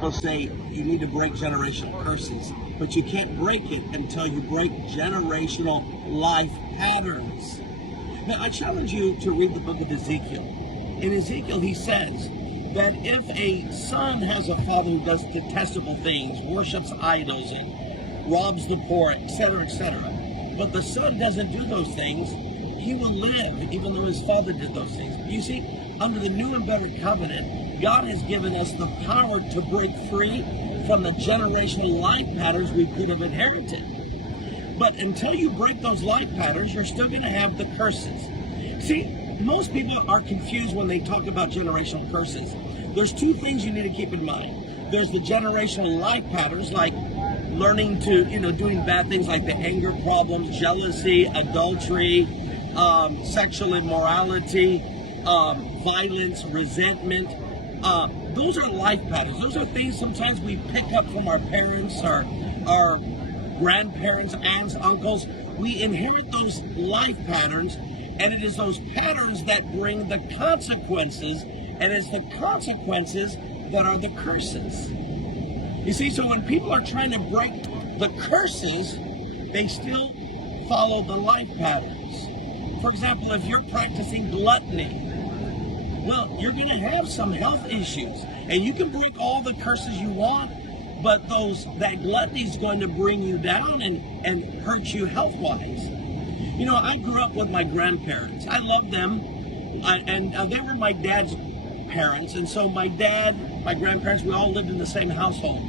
people say you need to break generational curses, but you can't break it until you break generational life patterns. Now, I challenge you to read the book of Ezekiel. In Ezekiel, he says that if a son has a father who does detestable things, worships idols, and robs the poor, etc., etc., but the son doesn't do those things, he will live even though his father did those things. You see, under the new and better covenant, God has given us the power to break free from the generational life patterns we could have inherited. But until you break those life patterns, you're still going to have the curses. See, most people are confused when they talk about generational curses. There's two things you need to keep in mind. There's the generational life patterns, like learning to, doing bad things like the anger problems, jealousy, adultery, sexual immorality, violence, resentment. Those are life patterns. Those are things sometimes we pick up from our parents, our grandparents, aunts, uncles. We inherit those life patterns, and it is those patterns that bring the consequences, and it's the consequences that are the curses. You see, so when people are trying to break the curses, they still follow the life patterns. For example, if you're practicing gluttony, well, you're going to have some health issues, and you can break all the curses you want, but that gluttony is going to bring you down and hurt you health-wise. I grew up with my grandparents. I loved them, and they were my dad's parents, and so my dad, my grandparents, we all lived in the same household.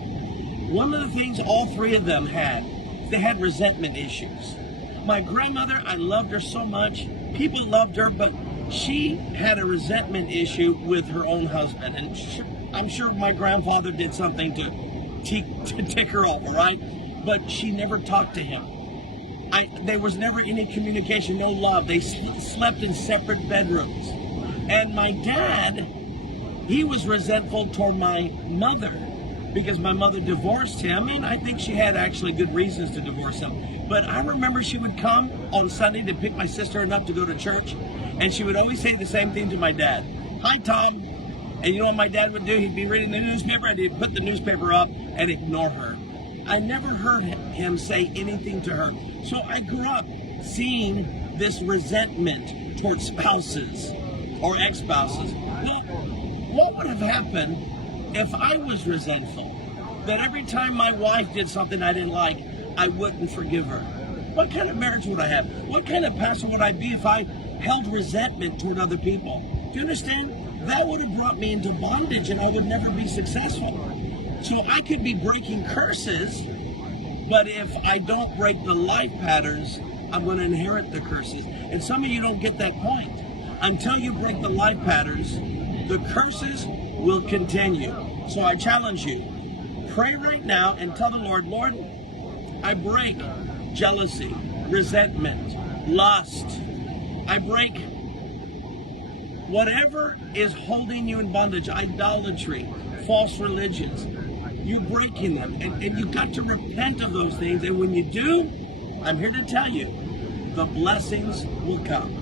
One of the things all three of them they had resentment issues. My grandmother, I loved her so much. People loved her, but she had a resentment issue with her own husband, and I'm sure my grandfather did something to tick her off, all right? But she never talked to him. There was never any communication, no love. They slept in separate bedrooms. And my dad, he was resentful toward my mother because my mother divorced him, and I think she had actually good reasons to divorce him. But I remember she would come on Sunday to pick my sister up to go to church, and she would always say the same thing to my dad. "Hi, Tom." And you know what my dad would do? He'd be reading the newspaper, and he'd put the newspaper up and ignore her. I never heard him say anything to her. So I grew up seeing this resentment towards spouses or ex-spouses. Well, what would have happened if I was resentful? That every time my wife did something I didn't like, I wouldn't forgive her. What kind of marriage would I have? What kind of pastor would I be if I held resentment toward other people? Do you understand? That would have brought me into bondage, and I would never be successful. So I could be breaking curses, but if I don't break the life patterns, I'm going to inherit the curses. And some of you don't get that point. Until you break the life patterns, the curses will continue. So I challenge you, pray right now and tell the Lord, "Lord, I break jealousy, resentment, lust. I break whatever is holding you in bondage, idolatry, false religions. You're breaking them, and you've got to repent of those things. And when you do, I'm here to tell you, the blessings will come."